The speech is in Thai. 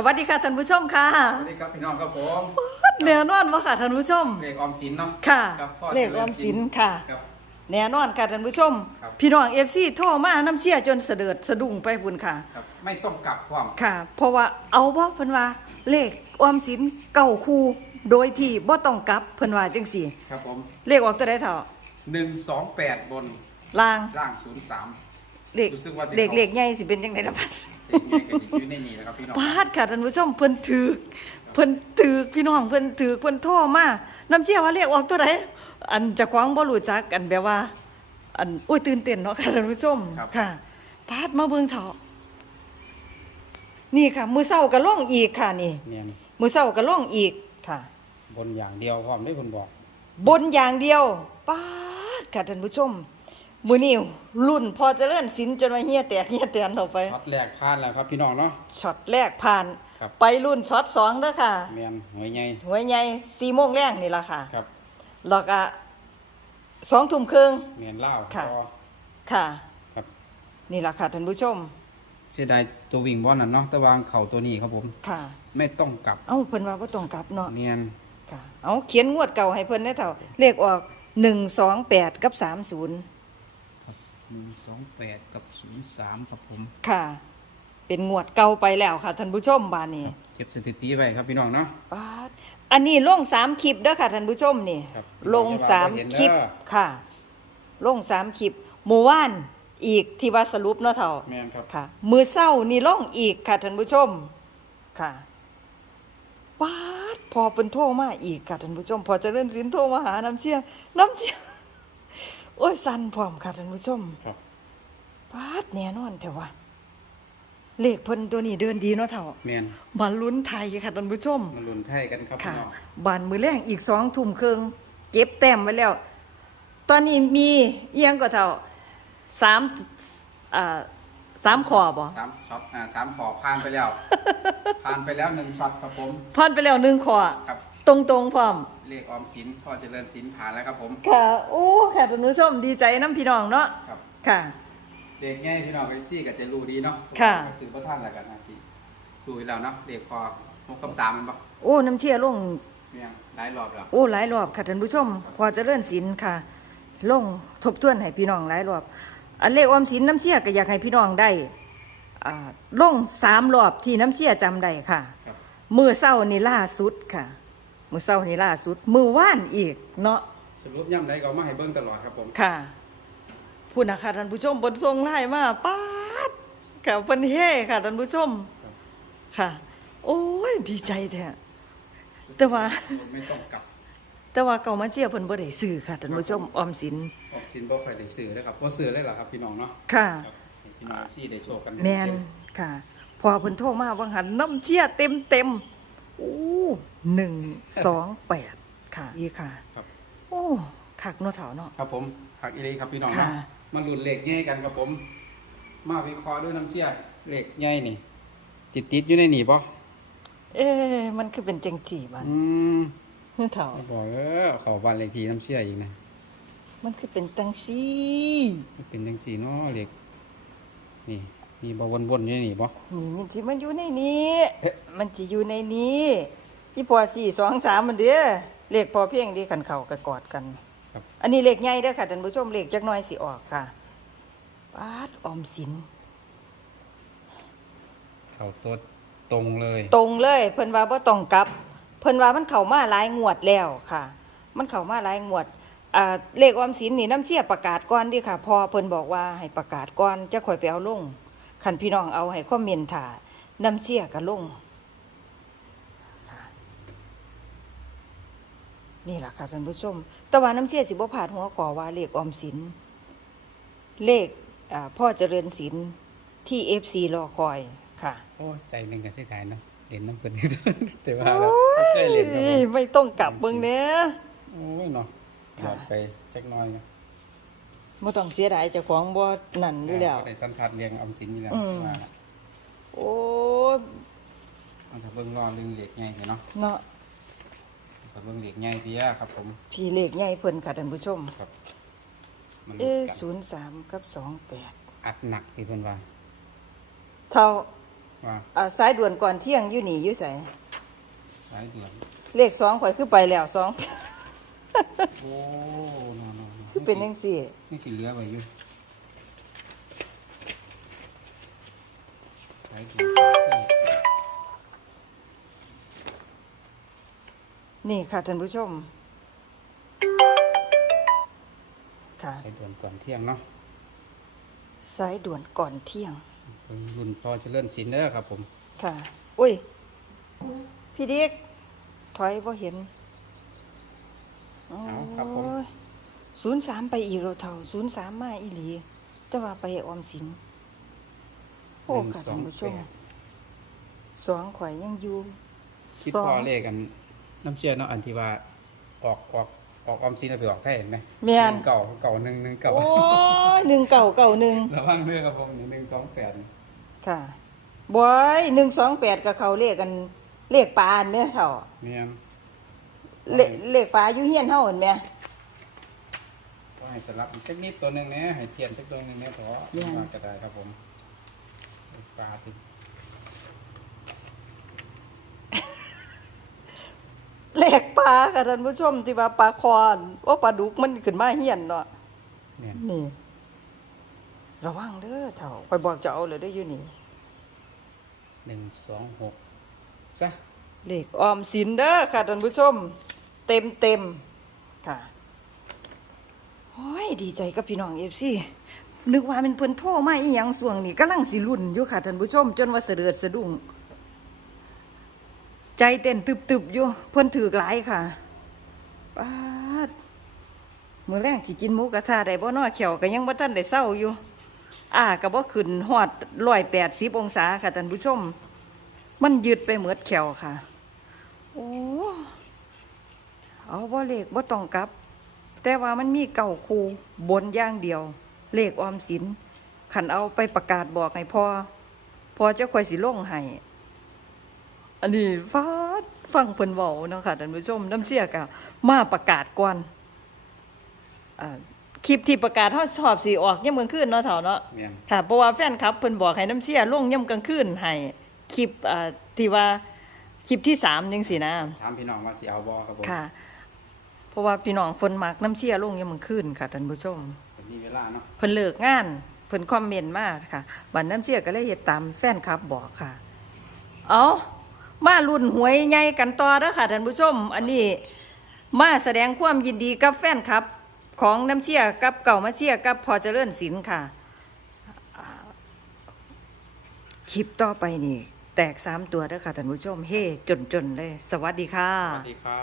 สวัสดีค่ะท่านผู้ชมค่ะสวัสดีครับพี่น้องครับผมแน่นอนว่าค่ะท่านผู้ชมเลขออมสินเนาะค่ะครับพ่อเลขออมสินค่ะครับแน่นอนค่ะท่านผู้ชมครับพี่น้องเอฟซีโทรมาน้ำเชี่ยจนเสด็จสะดุ้งไปบุญค่ะครับไม่ต้องกลับพร้อมค่ะ เพราะว่าเอาว่าเพิ่นว่าเลขออมสินเก่าคู่โดยที่บ่ต้องกลับเพิ่นว่าจังสี่ครับผมเลขออกตัวใดเท่าหนึ่งสองแปดบนล่างล่างศูนย์สามเลขรู้สึกว่าจะเลขเข้าเลขใหญ่สิเป็นจังไดล่ะบัดเลขนี้ก็ อยู่ในนี้นะครับพี่น้อง ปาดค่ะท่านผู้ชมเพิ่นถือเพิ่นถือพี่น้องเพิ่นถือเพิ่นโทรมาน้ำเชี่ยว่าเลขออกตัวใดอันเจะคว้าของบ่รู้จักกันแบบว่า อันโอ้ยตื่นเต้นเนาะค่ะท่านผู้ชมค่ะปาดมาเบิ่งเถาะนี่ค่ะ มือเศร้าก็ล่องอีกค่ะนี่ เนี่ยมือเศร้าก็ล่องอีกค่ะ บนอย่างเดียวพร้อมได้คนบอก บนอย่างเดียวปาดค่ะท่านผู้ชม มือนี้รุ่นพอเจริญสินจนว่าเฮียแตกเฮียแตนออกไปช็อตแรกพลาดแล้วครับพี่น้องเนาะช็อตแรกผ่าน ครับไปรุ่นช็อตสองเด้อค่ะแมนหวยใหญ่หวยใหญ่สี่โมงแรงนี่ล่ะค่ะครับแล้วก็สองทุ่มครึ่งแมนเล่าวค่ะก็ค่ะ ครับนี่ล่ะค่ะท่านผู้ชมเสียดายตัววิ่งบอลน่ะเนาะแต่วางเข่าตัวนี้ครับผม ค่ะ ไม่ต้องกลับเอ้าเพิ่นว่าบ่ต้องกลับเนาะเนียนค่ะ เอาเขียนงวดเก่าให้เพิ่นได้เท่าเลขออกหนึ่งสองแปดกับสามศูนย์ครับ หนึ่งสองแปดกับศูนย์สามครับผมค่ะ เป็นงวดเก่าไปแล้วค่ะท่านผู้ชมบานนี้เก็บสถิติไว้ครับพี่น้องเนาะปาดอันนี้ลงสามคลิปเด้อค่ะท่านผู้ชมนี่ครับลงสามเห็นเด้อคลิปค่ะ ลงสามคลิปหมู่ว่านอีกที่ว่าสรุปเนาะเท่า แมนครับ ค่ะ มือเศร้านี่ล่องอีกค่ะท่านผู้ชม ค่ะป๊าดพอเป็นโทรมาอีกค่ะท่านผู้ชม พอเจะเล่นสินโทรมาหาน้ำเชี่ยน้ำเชี่ย โอ้ยสั่นพร้อมค่ะท่านผู้ชมครับป๊าดแน่นอนแต่ว่าเลขเพิ่นตัวนี้เดินดีเนาะเถ่าแมนมาลุ้นไทยค่ะท่านผู้ชมมาลุ้นไทยกันครับพี่ค่ะน้องบานมือแรงอีกสองทุ่มครึ่งเก็บแต้มไว้แล้ว ตอนนี้มีเอียงก็เท่าสามอ่าสามขอบ่สามช็อตอ่าสามขอผ่านไปแล้ว ผ่านไปแล้วหนึ่งช็อตครับผมผ่านไปแล้วหนึ่งขอ ครับ ตรงตรงๆพร้อม เลขออมสินพ่อเจริญสินผ่านแล้วครับผม ค่ะ โอ้ค่ะท่านผู้ชมดีใจน้ำพี่น้องเนาะครับ ค่ะเด็กง่ายพี่น้องไปที่ก็จะรู้ดีเนาะค่ะ ก็ซื้อพระท่านแล้วกันนะสิดูอยู่แล้วเนาะเด็กพอหกกับสามมันปะโอ้น้ำเชี่ยลง เนี่ยหลายรอบแล้ว โอ้หลายรอบค่ะท่านผู้ชมพอเจะเลื่อนสินค่ะ ลงทบทวนให้พี่น้องหลายรอบ อันเลขออมสินน้ำเชี่ยก็อยากให้พี่น้องได้อ่าลงสามรอบที่น้ำเชี่ยจำได้ค่ะ ครับ มือเศร้านี่ล่าสุดค่ะ มือเศร้านี่ล่าสุด มือว่านอีกเนาะสรุปย่ำใดก็เอามาให้เบิ้งตลอดครับผม ค่ะพูดนะคะท่านผู้ชมบนทรงไล่มาป้าดค่ะเพิ่นเฮ่ค่ะท่านผู้ชม ครับ ค่ะ โอ้ยดีใจแท้ แต่ว่า ไม่ต้องกลับ แต่ว่าเก่ามาเจียเพิ่นบ่ได้ซื้อค่ะท่านผู้ชมออมสินออกสินบ่ค่อยได้ซื้อเลยครับบ่ซื้อเลยเหรอครับพี่น้องเนาะค่ะ ครับให้พี่น้องที่ได้โชคกันแมนค่ะ พอเพิ่นโทรมาว่าหันน้ำเชียเต็มเต็มๆ โอ้หนึ่งสองแปดค่ะอีค่ะครับ โอ้คักเนาะเถาเนาะ ครับผมคักอีหลีครับพี่น้องค่ะเนาะมาลุ้นเลขใหญ่กันครับผม มาวิเคราะห์ด้วยน้ำเชื่อเลขใหญ่นี่จิตติดอยู่ในนี่บ่เอ๊ะมันคือเป็นจังที่บ้านอืมเถาบอกเออเขาบ้านเลขที่น้ำเชื่ออีกนะมันคือเป็นจังซี่มันเป็นจังซี่เนาะเลขนี่ มีบ่วนๆอยู่ในนี่บ่ นี่มันสิมันอยู่ในนี้ เอ๊ะ มันสิอยู่ในนี้ที่พอสี่สองสามมันเด้อเลขพอเพียงดีกันเข้ากันกอดกัน ครับ อันนี้เลขใหญ่เด้อค่ะท่านผู้ชมเลขจักหน้อยสิออกค่ะปาดออมสิน เข้าตัวตรงเลยตรงเลยเพิ่นว่าบ่ต้องกลับ เพิ่นว่ามันเข้ามาหลายงวดแล้วค่ะ มันเข้ามาหลายงวดอ่าเลขออมสินนี่น้ำเชี่ยประกาศก่อนเดิค่ะพอเพิ่นบอกว่าให้ประกาศก่อนจะค่อยไปเอาลง คันพี่น้องเอาให้คอมเมนต์ถ่าน้ำเชี่ยก็ลงค่ะนี่ล่ะค่ะท่านผู้ชม แต่ว่าน้ำเชี่ยสิบ่พลาดหัวก่อว่าเลขออมสิน เลขอ่าพ่อเจริญศิลป์ที่ FC รอคอยค่ะ โอ้ ใจหนึงก็สิถ่ายเนาะเล่นน้ำเพิ่นแต่ว่าแล้วบ่เคยเล่นครับผมไม่ต้องกลับเบิ่งเนี้ยโอ้ยเนาะหยอดไปจักหน่อยนะ บ่ต้องเสียดายเจ้าของบ่นั่นอยู่แล้ว ก็ได้สัมผัสเรียงออมสินอยู่แล้วอืม ว่าโอ้ยมันถ้าเบิ่งรอเรื่องเหล็กใหญ่นี่เนาะเนาะถ้าเบิ่งเหล็กใหญ่พี่ยครับผมพี่เลขใหญ่เพิ่นค่ะท่านผู้ชม ครับมันเอ๊ะกัน03กับ28อัดหนักที่เพิ่นว่าเท่าว่าอ่าสายด่วนก่อนเที่ยงอยู่นี่อยู่ไสสายด่วนเลขสองข่อยคือไปแล้วสอง โอ้นอนๆ คือเป็นจังซี่นี่สิเหลือไว้อยู่สายด่วนก่อนเที่ยงนี่ค่ะท่านผู้ชม ค่ะสายด่วนก่อนเที่ยงเนาะสายด่วนก่อนเที่ยงเป็นรุ่นพอเจริญศิลป์เด้อครับผม ค่ะ อุ้ย พี่เด็กถอยบ่เห็นเอาครับผม ศูนย์สามไปอีกเราเท่าศูนย์สามมาอีหลี แต่ว่าไปออมสินโอ้หนึ่งค่ะสอท่างนผู้ชแปมดสองข่อยยังอยู่คิดสอพองเลขกัน น้ำเชื่อเนาะอันที่ว่าออกออกออกออมสินแล้วไปออกไทยเห็นไหมแม่นหงเก่าเก่าหนึ่งหนึ่งเก่าโอ้ยหนึ่งเก่าเก่าหนึ่งระวังเด้อครับผมหนึ่งสองแปดค่ะบอยหนึ่งสองแปดกับเขาเลขกันเลขปลาอันเนี่ยเท่าเนี่ยเลเลขปลาอยู่เฮียนเท่าเห็นไหมก็ ให้สลับอีกสักนิดตัวหนึ่งเนี่ยให้เทียนสักตัวหนึ่งเนี่ยพอเนี่ยมากระได้ครับผมปลาติเลขปลาค่ะท่านผู้ชมที่ว่าปลาคอนว่าปลาดุกมันขึ้นมาเฮียนเนาะเนี่ยนี่ ระวังเด้อเท่าไปบอกจะเอาเลยได้ออยู่นี่ หนึ่งสองหกซะเลขออมสินเด้อค่ะท่านผู้ชม เต็มเต็มค่ะ โอ้ยดีใจกับพี่น้องเอฟซีนึกว่าเป็นเพิ่นโทรมาอีหยังส่วงนี้กำลังสิรุ่นอยู่ค่ะท่านผู้ชม จนว่าเสดือดสะดุ้งใจเต้นตึบๆอยู่เพิ่นถือกหลายค่ะปาดมื้อแรกสิกินหมูกระทะได้บ่น้อเขียวก็ยังบ่ทันได้เศร้าอยู่ อ่าก็บ่ขึ้นฮอด180องศาค่ะท่านผู้ชม มันยืดไปเหมือดแขวค่ะ โอ้เอาบ่เลขบ่ต้องกลับ แต่ว่ามันมีเก่าคูบนอย่างเดียว เลขออมสินขันเอาไปประกาศบอกให้พ่อพ่อจะค่อยสิลงให้อันนี้ฟ้าดฟังเพิ่นเว้าเนาะค่ะท่านผู้ชมน้ำเสียกะมาประกาศก่อนอ่าคลิปที่ประกาศเฮาชอบสิออกยามมื้อคืนเนาะเฒ่าเนาะเนี่ยค่ะเพราะว่าแฟนคลับเพิ่นบอกให้น้ำเชี่ยลงย่ำกลางคืนให้คลิปอ่าที่ว่าคลิปที่สามจังสินะถามพี่น้องว่าสิเอาบอครับผมค่ะเพ ราะว่าพี่น้องเพิ่นมักน้ำเชี่ยลงย่ำกลางคืนค่ะท่านผู้ชมเป็นมีเวลาเนาะเพิ่นเลิกงานเพิ่นคอมเมนต์มาค่ะบัดน้ำเชี่ยก็เลยเฮ็ดตามแฟนคลับบอกค่ะ เอามารุ่นหวยใหญ่กันต่อเด้อค่ะท่านผู้ชม อันนี้มาแสดงความยินดีกับแฟนคลับ ของน้ำเชี่ยกับเก่ามาเชี่ยกับพอเจริญศิลป์ค่ะคลิปต่อไปนี่ แตกสามตัวเด้อค่ะท่านผู้ชม เฮ้จนๆเลย สวัสดีค่ะ สวัสดีครับ